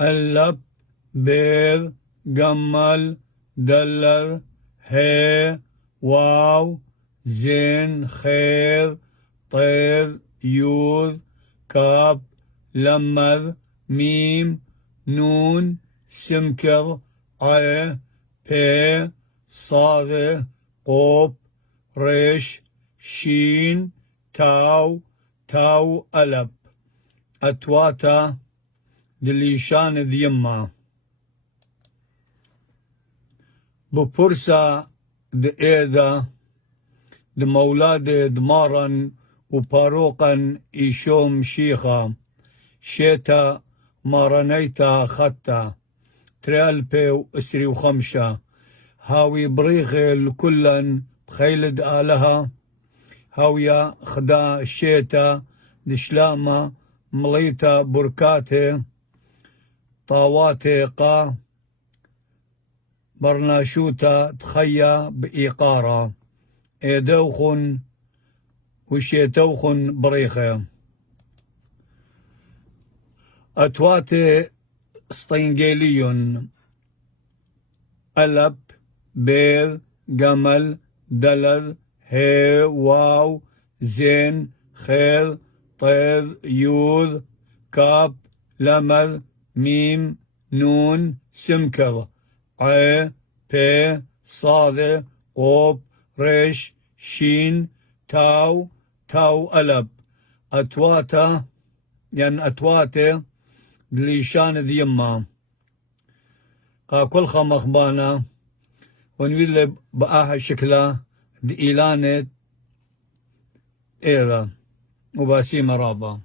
ألب بيض قمل دلر هي واو زين خير طير يوذ كاب لمذ ميم نون سمكر عي بي صاد قوب ريش شين تاو ألب أتواتا دليشان ذيما ببرسا دئيدا دمولاد دمارا وباروقا إيشوم شيخا شيتا مارانيتا خطا تريالبي وإسري وخمشة هاوي بريغل كلا بخيلد آلها هاويا خدا شيتا دشلامة مليتا بركاتي طاواتي قا برناشوتا تخيا بإيقارة إيدوخن وشيتوخن بريخة أتواتي سطينجيليون ألب بيض قمل دلل هي واو زين خير طير يوذ كاب لمذ ميم نون سمكر عي بي صاد قوب ريش شين تاو ألب أتواتا يعني أتواتي دليشان ذيما قا كل خمخبانا ونويل بآها شكلا دي إيلانت إيرا وباسي مرابا